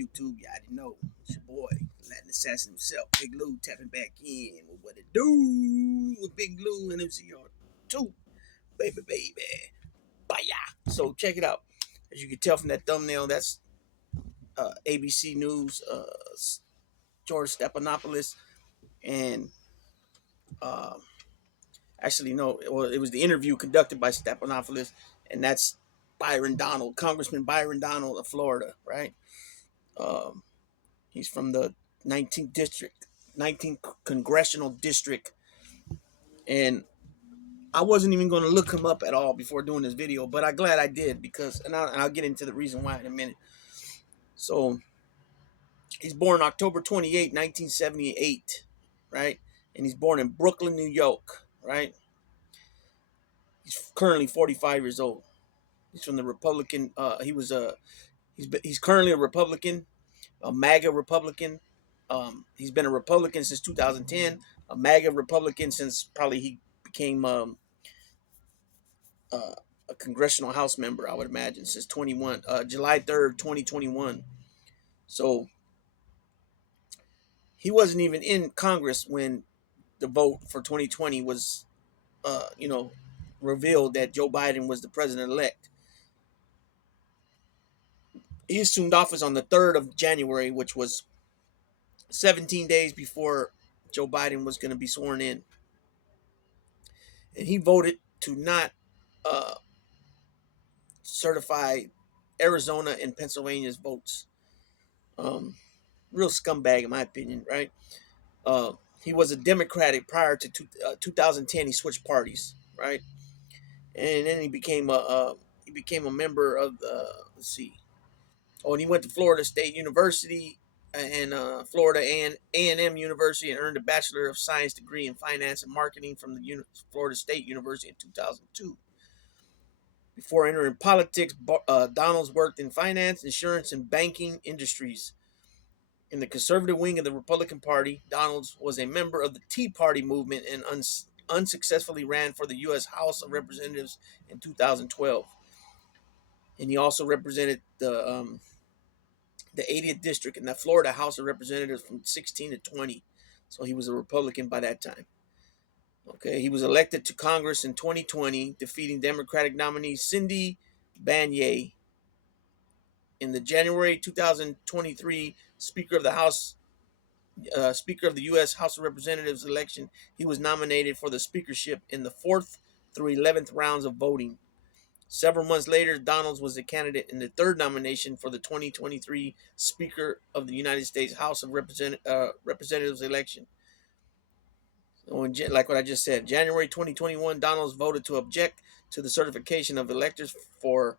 YouTube? You already know. It's your boy, Latin Assassin himself, Big Lou, tapping back in with what it do with Big Lou and MCR2. Baby. Bye. So check it out. As you can tell from that thumbnail, that's ABC News, George Stephanopoulos, and uh, actually, no, it was the interview conducted by Stephanopoulos, and that's Byron Donald, Congressman Byron Donald of Florida, right? Um, he's from the 19th district, 19th congressional district, and I wasn't even going to look him up at all before doing this video, but I'm glad I did because, and I'll get into the reason why in a minute. So he's born October 28, 1978, right? And he's born in Brooklyn, New York, right? He's currently 45 years old. He's from the Republican. He's currently a Republican, a MAGA Republican. He's been a Republican since 2010, a MAGA Republican since probably he became a congressional House member, I would imagine, since July 3rd, 2021. So he wasn't even in Congress when the vote for 2020 was, revealed that Joe Biden was the president-elect. He assumed office on the 3rd of January, which was 17 days before Joe Biden was going to be sworn in. And he voted to not certify Arizona and Pennsylvania's votes. Real scumbag, in my opinion, right? He was a Democratic prior to 2010. He switched parties, right? And then he became a member of let's see. Oh, and he went to Florida State University and Florida A&M University and earned a Bachelor of Science degree in Finance and Marketing from the Florida State University in 2002. Before entering politics, Donalds worked in finance, insurance, and banking industries. In the conservative wing of the Republican Party, Donalds was a member of the Tea Party movement and unsuccessfully ran for the U.S. House of Representatives in 2012. And he also represented the 80th district in the Florida House of Representatives from 16 to 20. So he was a Republican by that time. Okay, he was elected to Congress in 2020, defeating Democratic nominee Cindy Banyai in the January 2023 Speaker of the U.S. House of Representatives election. He was nominated for the speakership in the 4th through 11th rounds of voting. Several months later, Donalds was the candidate in the 3rd nomination for the 2023 Speaker of the United States House of Representatives election. So like what I just said, January 2021, Donalds voted to object to the certification of electors for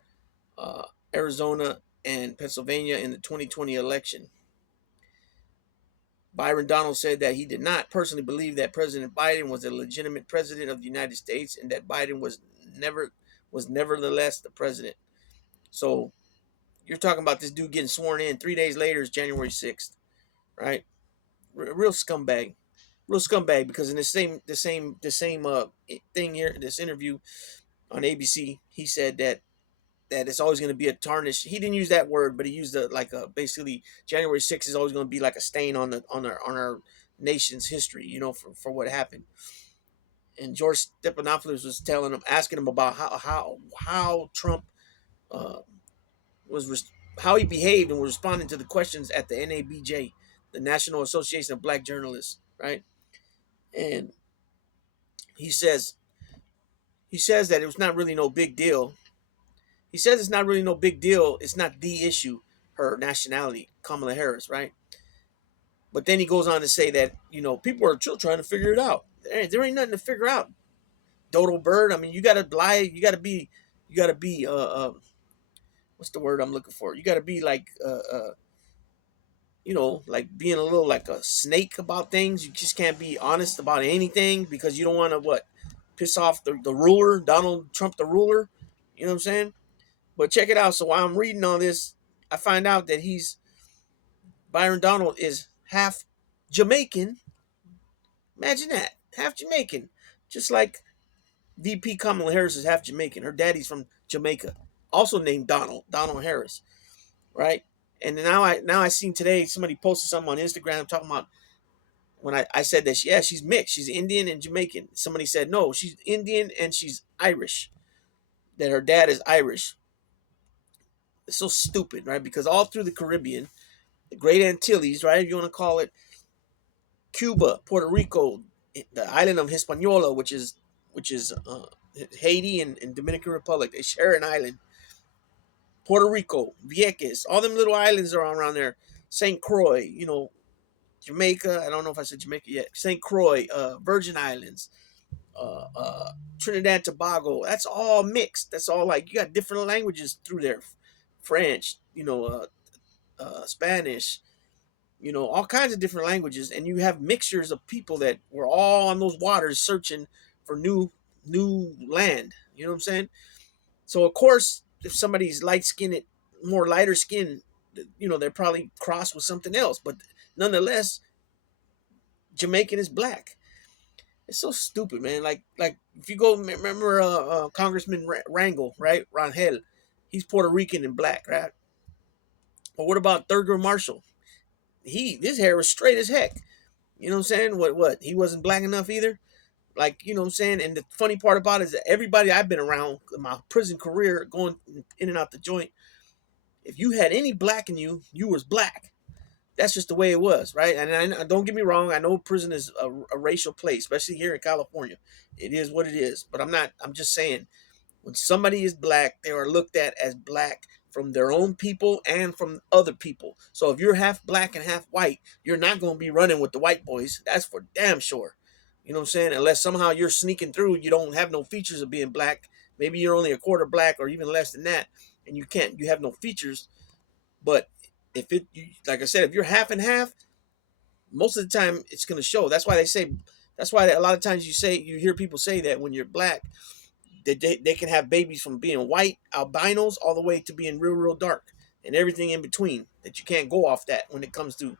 Arizona and Pennsylvania in the 2020 election. Byron Donald said that he did not personally believe that President Biden was a legitimate president of the United States and that Biden was nevertheless the president. So you're talking about this dude getting sworn in 3 days later is January 6th, right? Real scumbag. Real scumbag, because in the same thing here, this interview on ABC, he said that it's always going to be a tarnish. He didn't use that word, but he used basically January 6th is always going to be like a stain on our nation's history, for what happened. And George Stephanopoulos was asking him about how Trump how he behaved and was responding to the questions at the NABJ, the National Association of Black Journalists, right? And he says that it was not really no big deal. He says it's not really no big deal. It's not the issue, her nationality, Kamala Harris, right? But then he goes on to say that, people are still trying to figure it out. There ain't nothing to figure out. Dodo bird. I mean, you gotta lie. You gotta be. What's the word I'm looking for? You gotta be like like being a little like a snake about things. You just can't be honest about anything because you don't want to piss off the ruler, Donald Trump, the ruler. You know what I'm saying? But check it out. So while I'm reading all this, I find out that Byron Donald is half Jamaican. Imagine that, half Jamaican, just like VP Kamala Harris is half Jamaican. Her daddy's from Jamaica, also named Donald Harris, right? And now I seen today somebody posted something on Instagram talking about when I said that she's mixed. She's Indian and Jamaican. Somebody said no, she's Indian and she's Irish. That her dad is Irish. It's so stupid, right? Because all through the Caribbean, the Great Antilles, right? If you want to call it Cuba, Puerto Rico, the island of Hispaniola, which is Haiti and Dominican Republic. They share an island. Puerto Rico, Vieques, all them little islands are around there. St. Croix, Jamaica. I don't know if I said Jamaica yet. St. Croix, Virgin Islands, Trinidad, Tobago. That's all mixed. That's all like you got different languages through there. French, Spanish, all kinds of different languages, and you have mixtures of people that were all on those waters searching for new land. You know what I'm saying? So of course, if somebody's light skinned, more lighter skinned, they're probably crossed with something else. But nonetheless, Jamaican is black. It's so stupid, man. Like if you go remember Congressman Rangel, right? Rangel, he's Puerto Rican and black, right? But what about Thurgood Marshall? His hair was straight as heck. You know what I'm saying? What? He wasn't black enough either. Like, you know what I'm saying? And the funny part about it is that everybody I've been around in my prison career, going in and out the joint, if you had any black in you, you was black. That's just the way it was, right? And don't get me wrong. I know prison is a racial place, especially here in California. It is what it is. But I'm just saying, when somebody is black, they are looked at as black from their own people and from other people. So if you're half black and half white, you're not going to be running with the white boys. That's for damn sure. You know what I'm saying? Unless somehow you're sneaking through, you don't have no features of being black. Maybe you're only a quarter black or even less than that, and you have no features. But like I said, if you're half and half, most of the time it's going to show. That's why a lot of times you hear people say that when you're black, they can have babies from being white, albinos, all the way to being real, real dark and everything in between, that you can't go off that when it comes to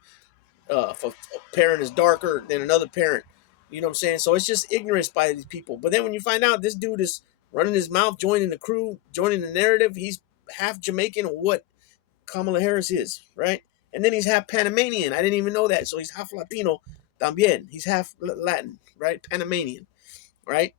if a parent is darker than another parent. You know what I'm saying? So it's just ignorance by these people. But then when you find out this dude is running his mouth, joining the crew, joining the narrative, he's half Jamaican, or what Kamala Harris is, right? And then he's half Panamanian. I didn't even know that. So he's half Latino también. He's half Latin, right? Panamanian, right?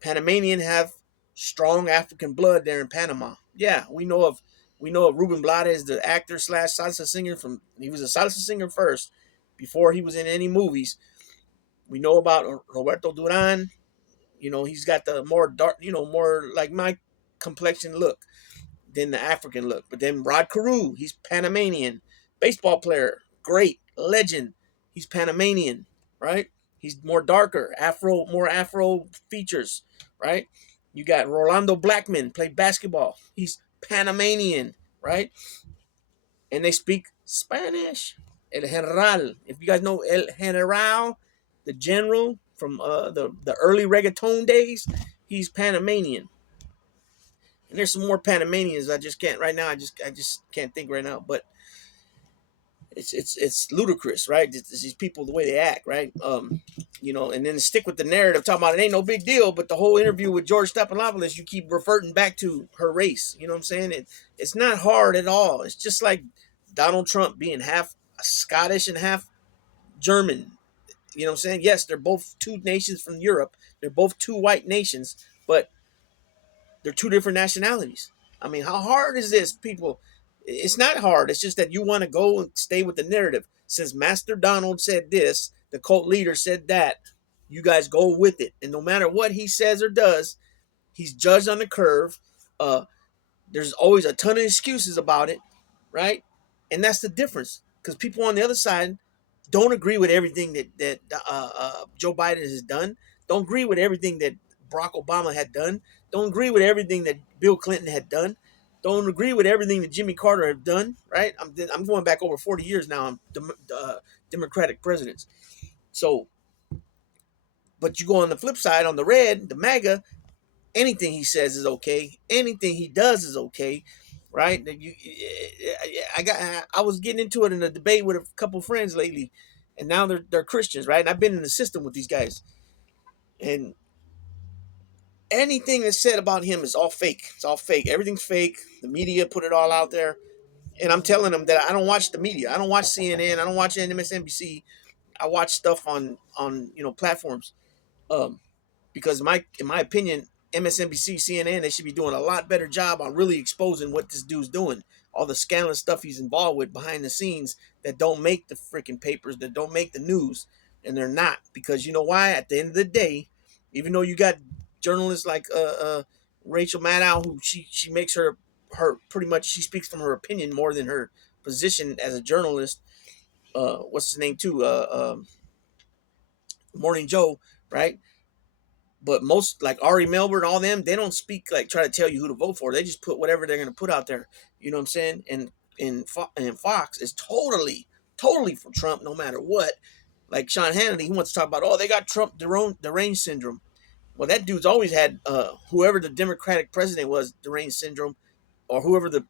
Panamanian have strong African blood there in Panama. Yeah, we know of Ruben Blades, the actor slash salsa singer he was a salsa singer first before he was in any movies. We know about Roberto Duran. He's got the more dark, more like my complexion look than the African look. But then Rod Carew, he's Panamanian, baseball player, great legend. He's Panamanian, right? He's more darker, more Afro features, right? You got Rolando Blackman, played basketball. He's Panamanian, right? And they speak Spanish. El General. If you guys know El General, the general from the early reggaeton days, he's Panamanian. And there's some more Panamanians. I just can't right now. I just can't think right now. But it's ludicrous, right? It's these people, the way they act, right? And then stick with the narrative, talking about it ain't no big deal. But the whole interview with George Stephanopoulos, you keep reverting back to her race. You know what I'm saying? It's not hard at all. It's just like Donald Trump being half Scottish and half German. You know what I'm saying? Yes, they're both two nations from Europe. They're both two white nations, but they're two different nationalities. I mean, how hard is this, people? It's not hard. It's just that you want to go and stay with the narrative. Since Master Donald said this, the cult leader said that, you guys go with it. And no matter what he says or does, he's judged on the curve. There's always a ton of excuses about it, right? And that's the difference. Because people on the other side don't agree with everything that Joe Biden has done. Don't agree with everything that Barack Obama had done. Don't agree with everything that Bill Clinton had done. Don't agree with everything that Jimmy Carter had done. Right? I'm going back over 40 years now on Democratic presidents. So, but you go on the flip side, on the red, the MAGA. Anything he says is okay. Anything he does is okay. Right? I was getting into it in a debate with a couple friends lately, and now they're Christians, right? And I've been in the system with these guys, and anything that's said about him is all fake. It's all fake. Everything's fake. The media put it all out there. And I'm telling them that I don't watch the media. I don't watch CNN. I don't watch MSNBC. I watch stuff on platforms. Um, because in my opinion, MSNBC, CNN, they should be doing a lot better job on really exposing what this dude's doing, all the scandalous stuff he's involved with behind the scenes that don't make the freaking papers, that don't make the news, and they're not, because you know why? At the end of the day, even though you got journalists like Rachel Maddow, who she makes her pretty much, she speaks from her opinion more than her position as a journalist. What's his name too? Morning Joe, right? But most, like Ari Melber and all them, they don't speak like try to tell you who to vote for. They just put whatever they're going to put out there. You know what I'm saying? And Fox is totally for Trump, no matter what. Like Sean Hannity, he wants to talk about, oh, they got Trump deranged syndrome. Well, that dude's always had whoever the Democratic president was, deranged syndrome, or whoever the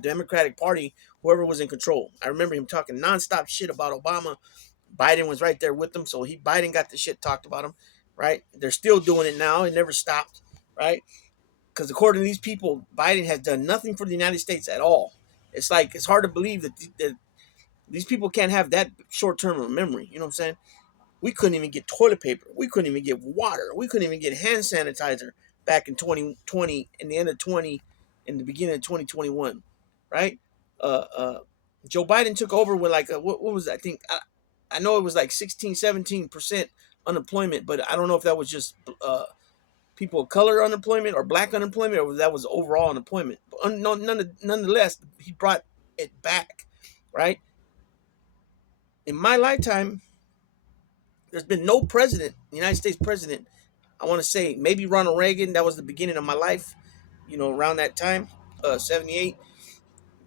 Democratic Party, whoever was in control. I remember him talking nonstop shit about Obama. Biden was right there with them, so Biden got the shit talked about him, right? They're still doing it now. It never stopped, right? Because according to these people, Biden has done nothing for the United States at all. It's like it's hard to believe that these people can't have that short term of memory. You know what I'm saying? We couldn't even get toilet paper. We couldn't even get water. We couldn't even get hand sanitizer back in 2020, in the end of 20, in the beginning of 2021, right? Joe Biden took over with like what was it? I know it was like 16, 17% unemployment, but I don't know if that was just people of color unemployment or black unemployment, or if that was overall unemployment. But nonetheless, he brought it back, right? In my lifetime, there's been no president, United States president. I want to say maybe Ronald Reagan. That was the beginning of my life, around that time, 78.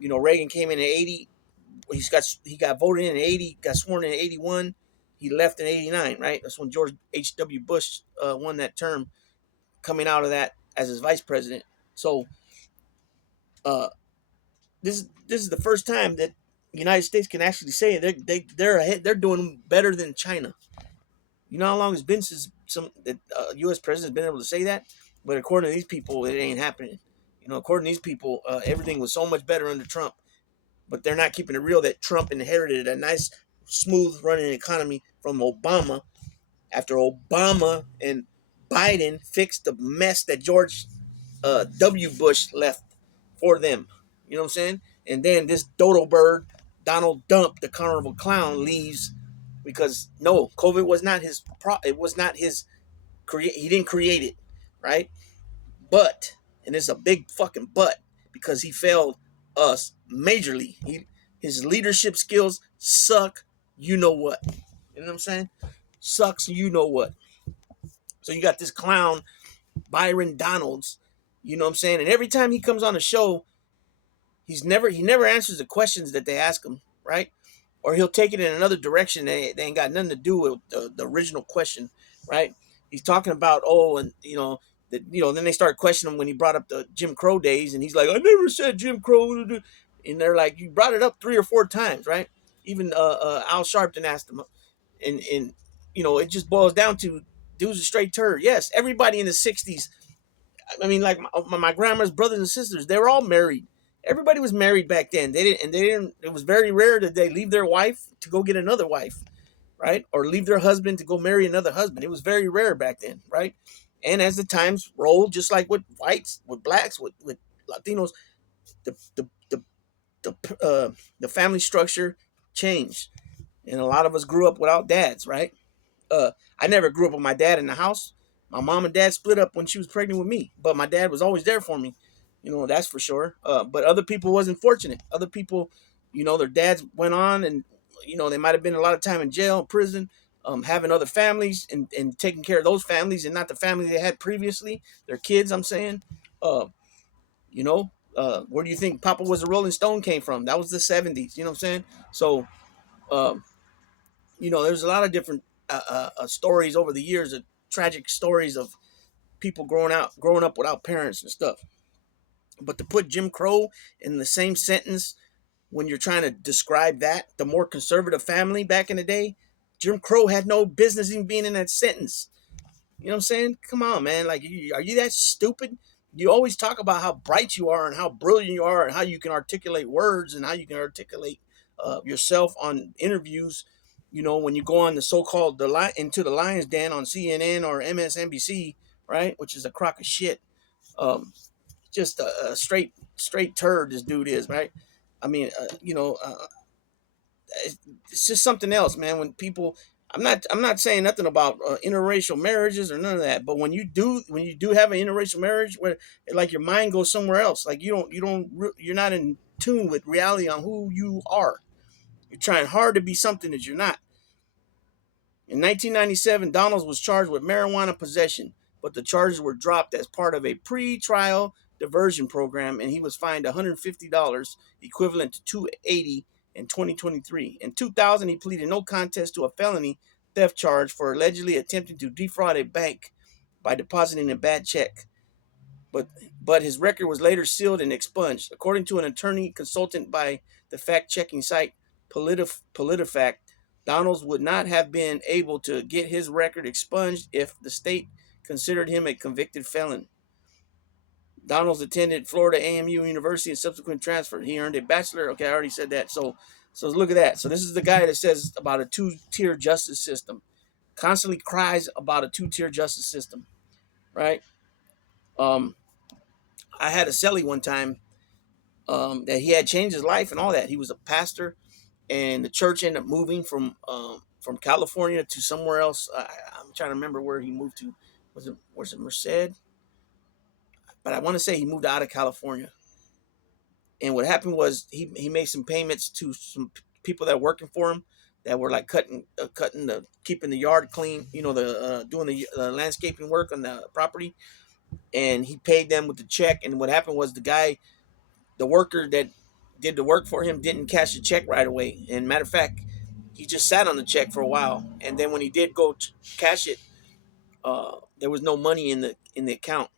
Reagan came in at 80. He got voted in 80, got sworn in 81. He left in 89, right? That's when George H.W. Bush won that term, coming out of that as his vice president. So uh, this is the first time that the United States can actually say they're ahead. They're doing better than China. You know how long it's been since some U.S. president's been able to say that? But according to these people, it ain't happening. According to these people, everything was so much better under Trump. But they're not keeping it real that Trump inherited a nice, smooth running economy from Obama after Obama and Biden fixed the mess that George W. Bush left for them. You know what I'm saying? And then this dodo bird, Donald Dump, the carnival clown, leaves because no, COVID was not his. It was not his. He didn't create it, right? But, and it's a big fucking but, because he failed us majorly. His leadership skills suck. You know what? You know what I'm saying? Sucks. You know what? So you got this clown, Byron Donalds. You know what I'm saying? And every time he comes on the show, he never answers the questions that they ask him, right? Or he'll take it in another direction. They ain't got nothing to do with the original question, right? He's talking about, and then they start questioning him when he brought up the Jim Crow days, and he's like, I never said Jim Crow, and they're like, you brought it up 3 or 4 times, right? Even Al Sharpton asked him, and it just boils down to dude's a straight turd. Yes, everybody in the '60s. I mean, like my grandma's brothers and sisters, they were all married. Everybody was married back then. They didn't. It was very rare that they leave their wife to go get another wife, right? Or leave their husband to go marry another husband. It was very rare back then, right? And as the times rolled, just like with whites, with blacks, with Latinos, the the the the family structure changed, and a lot of us grew up without dads, right? I never grew up with my dad in the house. My mom and dad split up when she was pregnant with me, but my dad was always there for me. That's for sure. But other people wasn't fortunate. Other people, their dads went on, and they might have been a lot of time in jail, prison, having other families and taking care of those families and not the family they had previously. Their kids, I'm saying. Where do you think Papa Was a Rolling Stone came from? That was the '70s. You know what I'm saying? So, um, there's a lot of different stories over the years, of tragic stories of people growing up without parents and stuff. But to put Jim Crow in the same sentence when you're trying to describe that, the more conservative family back in the day, Jim Crow had no business even being in that sentence. You know what I'm saying? Come on, man. Like, are you that stupid? You always talk about how bright you are and how brilliant you are and how you can articulate words and how you can articulate yourself on interviews. You know, when you go on the so-called into the Lions Den on CNN or MSNBC, right, which is a crock of shit. Um, just a straight turd. This dude is, right. I mean, it's just something else, man. When people, I'm not saying nothing about interracial marriages or none of that, but when you do have an interracial marriage where like your mind goes somewhere else, like you're not in tune with reality on who you are. You're trying hard to be something that you're not. In 1997, Donalds was charged with marijuana possession, but the charges were dropped as part of a pre-trial diversion program, and he was fined $150, equivalent to $280 in 2023. In 2000, he pleaded no contest to a felony theft charge for allegedly attempting to defraud a bank by depositing a bad check. But but his record was later sealed and expunged. According to an attorney consultant by the fact-checking site PolitiFact, Donalds would not have been able to get his record expunged if the state considered him a convicted felon. Donalds attended Florida AMU University and subsequent transfer. He earned a bachelor. Okay, I already said that. So look at that. So this is the guy that says about a two-tier justice system. Constantly cries about a two-tier justice system, right? Um, I had a cellie one time that he had changed his life and all that. He was a pastor, and the church ended up moving from California to somewhere else. I'm trying to remember where he moved to. Was it Merced? But I want to say he moved out of California. And what happened was he made some payments to some people that were working for him that were like cutting the keeping the yard clean. You know, the doing the landscaping work on the property, and he paid them with the check. And what happened was the worker that did the work for him didn't cash the check right away. And matter of fact, he just sat on the check for a while, and then when he did go cash it, there was no money in the account.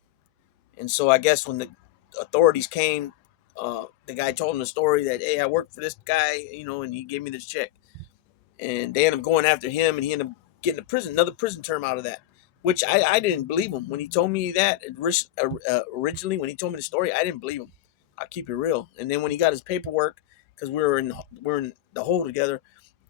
And so I guess when the authorities came, the guy told him the story that, hey, I worked for this guy, and he gave me this check. And they ended up going after him, and he ended up getting another prison term out of that. Which I didn't believe him when he told me that originally. When he told me the story, I didn't believe him. I'll keep it real. And then when he got his paperwork, because we're in the hole together.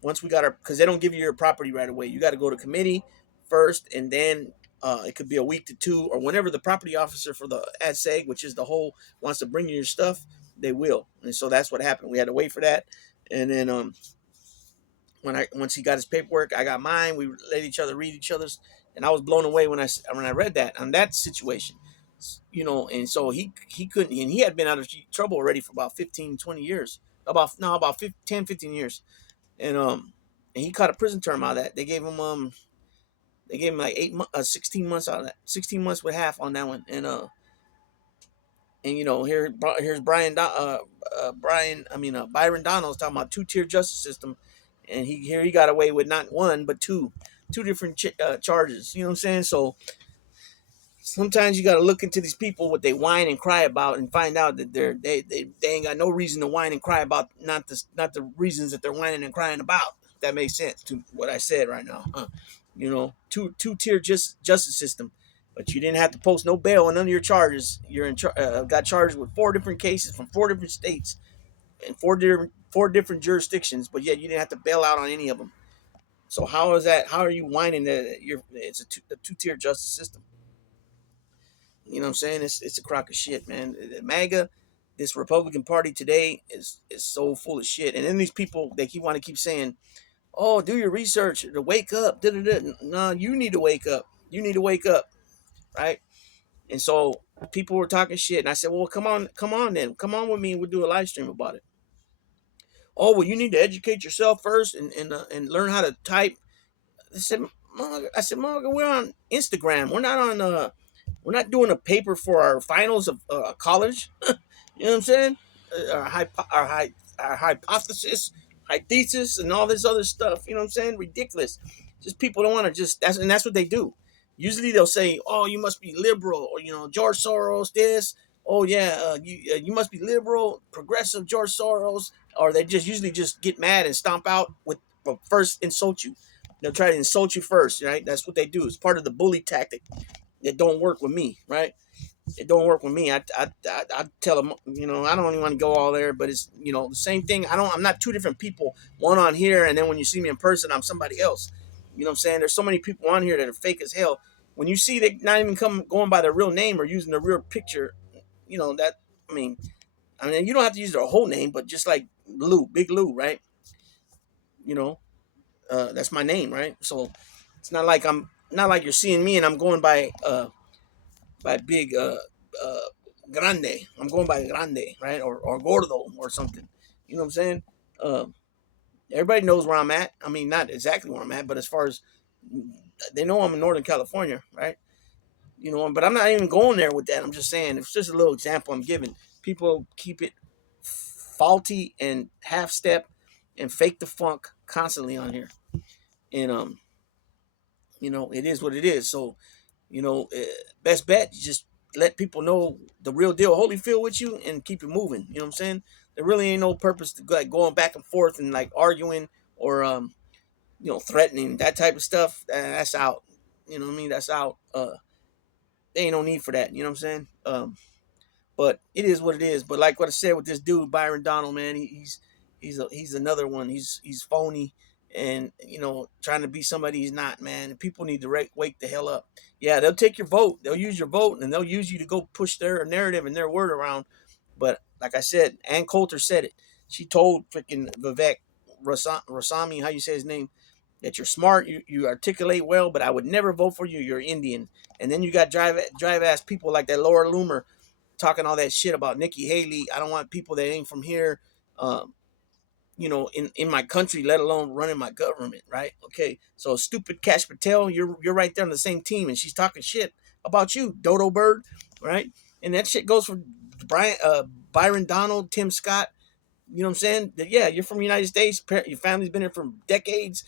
Once we got because they don't give you your property right away. You got to go to committee first, and then it could be a week to two, or whenever the property officer for the AdSeg, which is the whole, wants to bring you your stuff, they will. And so that's what happened. We had to wait for that, and then once he got his paperwork, I got mine. We let each other read each other's, and I was blown away when I read that on that situation. And so he couldn't, and he had been out of trouble already for about 15, 20 years, about 10, 15 years. And he caught a prison term out of that. They gave him like 16 months out of that, 16 months with half on that one. And here's Byron Donalds talking about two-tier justice system, and he got away with not one but two different charges. You know what I'm saying? So sometimes you got to look into these people, what they whine and cry about, and find out that they ain't got no reason to whine and cry about, not the reasons that they're whining and crying about. If that makes sense to what I said right now. Two-tier justice system, but you didn't have to post no bail on none of your charges. You're got charged with 4 different cases from 4 different states and four different jurisdictions, but yet you didn't have to bail out on any of them. So how is that? How are you whining that it's a two-tier justice system? You know what I'm saying? It's a crock of shit, man. MAGA, this Republican Party today is so full of shit. And then these people, they want to keep saying, "Oh, do your research to wake up." Da-da-da. No, you need to wake up. You need to wake up, right? And so people were talking shit, and I said, "Well, come on, then, come on with me, and we'll do a live stream about it." Oh, well, you need to educate yourself first and learn how to type. I said, "Mother, we're on Instagram. We're not doing a paper for our finals of college." You know what I'm saying? Our hypothesis, thesis, and all this other stuff. You know what I'm saying? Ridiculous. Just people don't want to that's what they do. Usually they'll say, "Oh, you must be liberal," or George Soros this. Oh yeah, you must be liberal, progressive, George Soros, or they just usually just get mad and stomp out with first insult you. They'll try to insult you first, right? That's what they do. It's part of the bully tactic that don't work with me, right? It don't work with me. I tell them, I don't even want to go all there, but it's, the same thing. I'm not two different people, one on here, and then when you see me in person, I'm somebody else. You know what I'm saying? There's so many people on here that are fake as hell. When you see they not even going by their real name or using their real picture, that, I mean, you don't have to use their whole name, but just like Lou, Big Lou, right? You know, that's my name, right? So it's not like you're seeing me and I'm going by big uh grande. I'm going by grande, right? Or gordo or something. You know what I'm saying? Uh, Everybody knows where I'm at. I mean, not exactly where I'm at, but as far as they know, I'm in Northern California, right? But I'm not even going there with that. I'm just saying it's just a little example I'm giving. People keep it faulty and half step and fake the funk constantly on here, and it is what it is. So, best bet, just let people know the real deal. Holyfield with you and keep it moving. You know what I'm saying? There really ain't no purpose to like going back and forth and like arguing or threatening that type of stuff. That's out. You know what I mean? That's out. There ain't no need for that. You know what I'm saying? But it is what it is. But like what I said with this dude Byron Donald, man, he's another one. He's phony, and trying to be somebody he's not, man. And people need to wake the hell up. Yeah, they'll take your vote, they'll use your vote, and they'll use you to go push their narrative and their word around. But like I said, Ann Coulter said it. She told freaking Vivek Rasami, how you say his name, that you're smart, you articulate well, but I would never vote for you. You're Indian. And then you got drive ass people like that Laura Loomer talking all that shit about Nikki Haley. I don't want people that ain't from here, um, in my country, let alone running my government, right? Okay, so stupid Cash Patel, you're right there on the same team, and she's talking shit about you, Dodo Bird, right? And that shit goes for Byron Donald, Tim Scott. You know what I'm saying? Yeah, you're from the United States. Your family's been here for decades,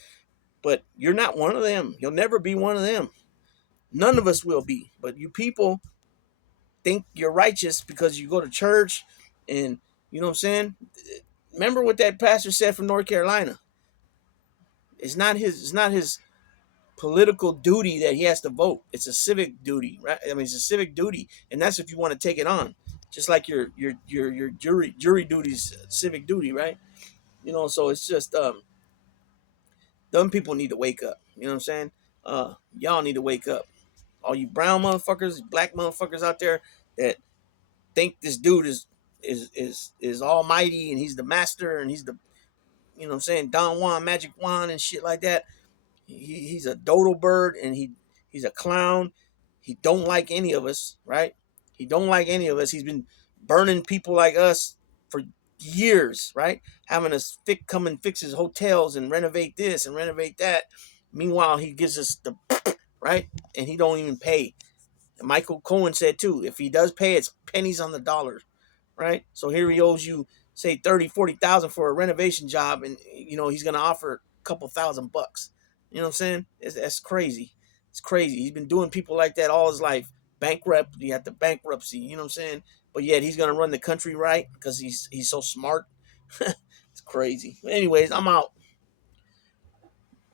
but you're not one of them. You'll never be one of them. None of us will be. But you people think you're righteous because you go to church, and you know what I'm saying? Remember what that pastor said from North Carolina. It's not his political duty that he has to vote. It's a civic duty, right? I mean, it's a civic duty, and that's if you want to take it on. Just like your jury duties, civic duty, right? So it's just dumb people need to wake up. You know what I'm saying? Y'all need to wake up. All you brown motherfuckers, black motherfuckers out there that think this dude is almighty and he's the master and he's the, what I'm saying, Don Juan, Magic Juan and shit like that. He's a dodo bird, and he's a clown. He don't like any of us, right? He don't like any of us. He's been burning people like us for years, right? Having us come and fix his hotels and renovate this and renovate that. Meanwhile, he gives us the right, and he don't even pay. And Michael Cohen said too, if he does pay, it's pennies on the dollar, right? So here he owes you, say, 30,000-40,000 for a renovation job, and he's gonna offer a couple $1,000. You know what I'm saying? That's crazy. It's crazy. He's been doing people like that all his life. Bankrupt, you have the bankruptcy. You know what I'm saying? But yet he's gonna run the country right because he's so smart. It's crazy. But anyways, I'm out.